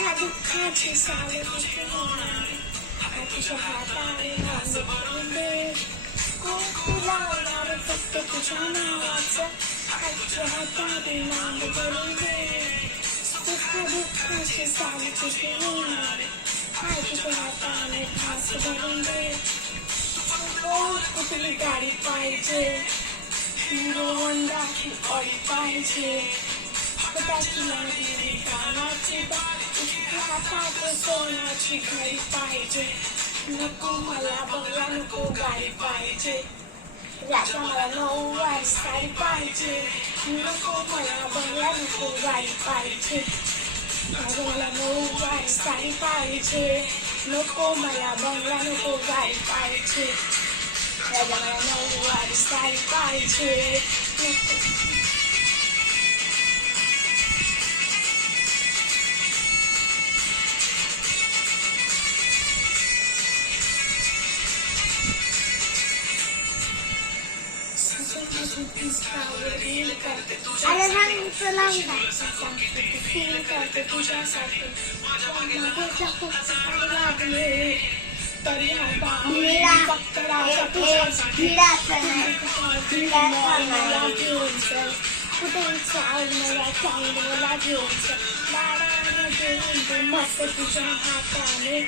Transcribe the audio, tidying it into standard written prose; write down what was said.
दुःखाची साल तुझ्या हाताने मांडून दे तुला लावणार फक्त तुझ्या नावाचं आजच्या हाताने मांडून दे दुःखाची साल तुझी येणार तुझ्या हाताने फास भरून दे कुठली गाडी पाहिजे हिरो होंडा की ऑडी पाहिजे फटाकी लागलेली कानाची हातात सोन्याची घडी पाहिजे नको मला बंगला नको गाडी पाहिजे राजा मला नऊवारी साडी पाहिजे नको मला बंगला नको गाडी पाहिजे राजा मला नऊवारी साडी पाहिजे नको मला बंगला नको गाडी पाहिजे राजा मला नऊवारी साडी पाहिजे नको अरे रंग तुला फील करते तुझ्यासाठी लागले तरी फक्त कुठे चाल मला चांगला घेऊन लाडाने मस्त तुझ्या हाताने